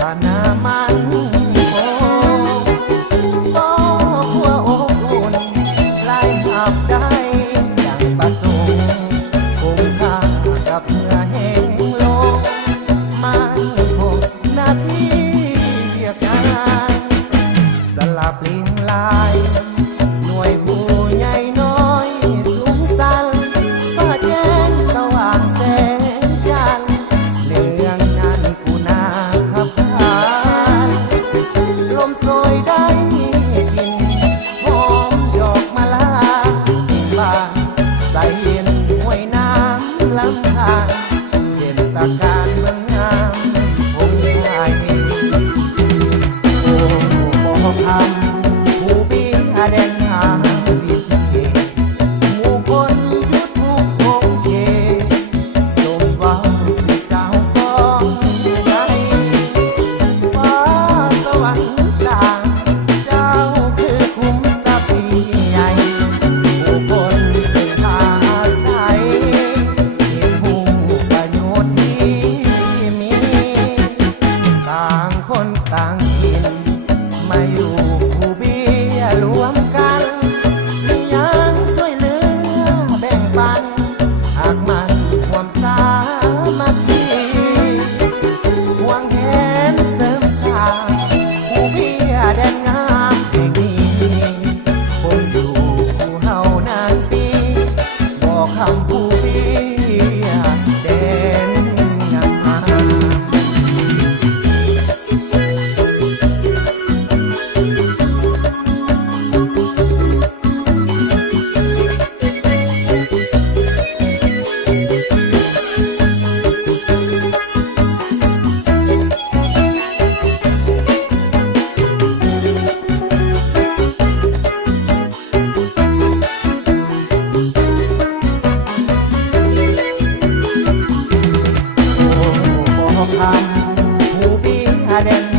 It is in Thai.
ฐานะมันคงก็หัวอกอุ่นไล่หับได้ดังประสงค์คุ้มค่ากับเมื่อแห้งลงมันคงหน้าที่เรียกงานสลับเลี้ยงลายหน่วยผู้ใหญ่น้อยสูงสันฟ้าแจ้งสว่างแสงจันทร์เรื่องนั้นกูน่าขับขานลมโชยได้กินหอมดอกมะลาบานใส่เย็นห้วยน้ำลำธารเย็นตะการเมืองงามคงไทยโอ้หมอคำผู้บีแดนหาพิเศษหมู่คนยุดทุกโอเคสมหวังสิเจ้ากองใจฟ้าสวรรค์สร้างเจ้าคือคุ้มทรัพย์ใหญ่ผู้คนเป็นทาสไทยเห็นหูประโยชน์ที่มีต่างคนต่างกินมาอยู่ผู้เบี้ยรวมกันมียังช่วยเหลือแบ่งปันหากมันความสามัคคีห่วงแขนเสริมสร้างผู้เบี้ยแดนงามแห่งนี้คงอยู่คู่เฮานานปีบอกคำผู้เบี้ยแดนงามผู้บีแดน